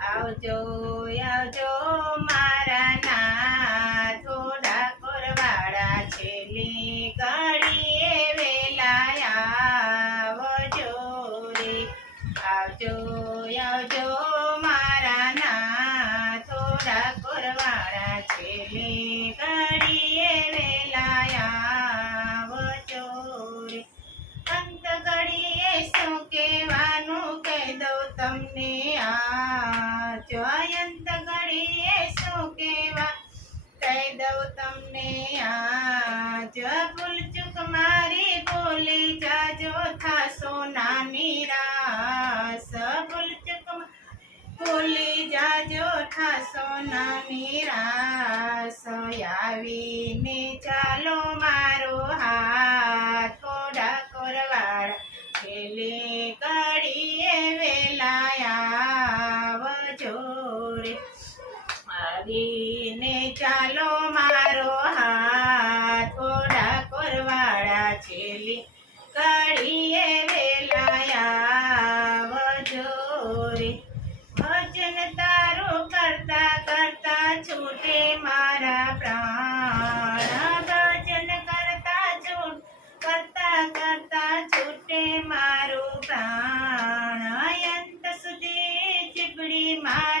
આવજો આવજો મારા ના થોડા કોરવાળા છેલ્લી ઘડીએ વેલાયા આવજો રે. આવજો આવજો મારા ના થોડા કોરવાળા છેલ્લી ઘડીએ વેલા તમને આજ જ ભૂલ ચૂક મારી બોલી જાજો થાશો નાની રાસ. ભૂલ ચૂક ભૂલી જાજો ઠાસો નાની રાસ. આવીને ચાલો આવીને ચાલો મારો હાથ. થોડા કોરવાળા છેલી કડીએ વેલાયા આવજો ભજન તારું કરતા કરતા છૂટે મારા પ્રાણ. ભજન કરતા છૂટ, કરતા કરતા છૂટે મારું પ્રાણ. અંત સુધી ચીપડી મારી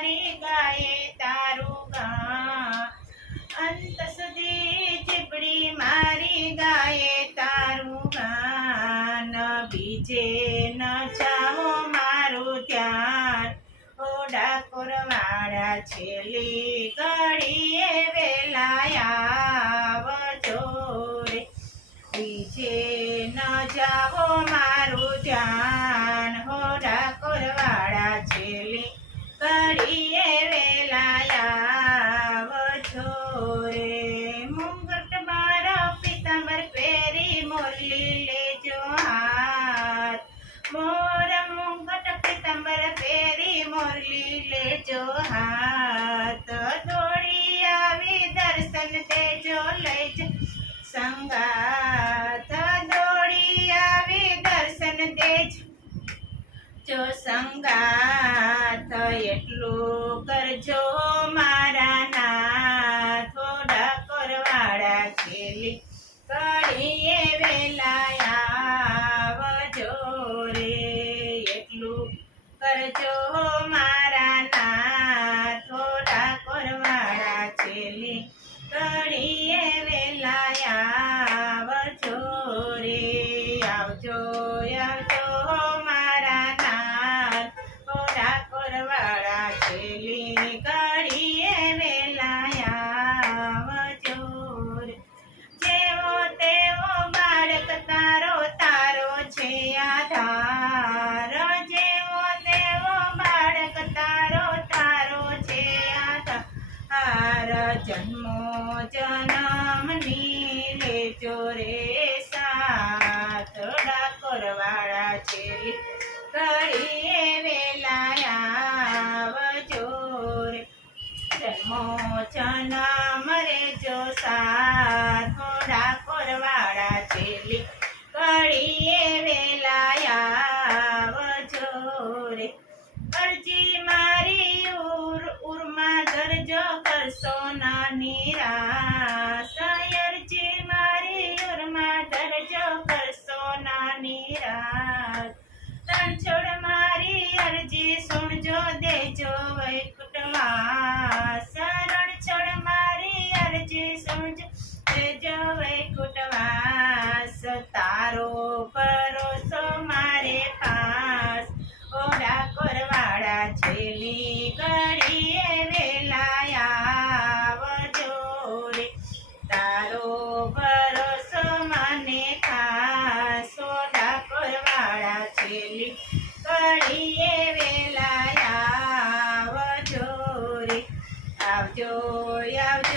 બીજે ન ચાહો મારું ધ્યાન. ઓ ડાકોર વાળા લેજો હાથ દોડી આવી દર્શન દેજો લઈ જ સંગાથ દોડી આવી દર્શન દેજો જો સંગાથ એટલું કરજો છે આધાર. જેવો તેવો બાળક તારો તારો છે આધાર. જન્મો જન્મની લેજો રે સાથ. ડાકોર છે, ઘડીએ વેલા આવજો રે. જન્મો જન્મ રે જો સાત ડાકોરવાળા છે છેલી ધરજો કરશો ના રાસ અરજી મારી ઉરમાં ધરજો કરશો ના નિરાશ. તણ છોડ મારી અરજી સુણજો, દેજો વૈકુટવાસ રણછોડ મારી અરજી સુણજો, દેજો વૈકુટવાસ તારો ભરોસો મારે પાસ ઓડા કરવાળા છેલી ઘડીએ વેલા આવજો રે તારો ભરોસો મને ખાસ ઓડા કરવાળા છેલી ઘડીએ વેલા આવજો રે આવજો આવજો.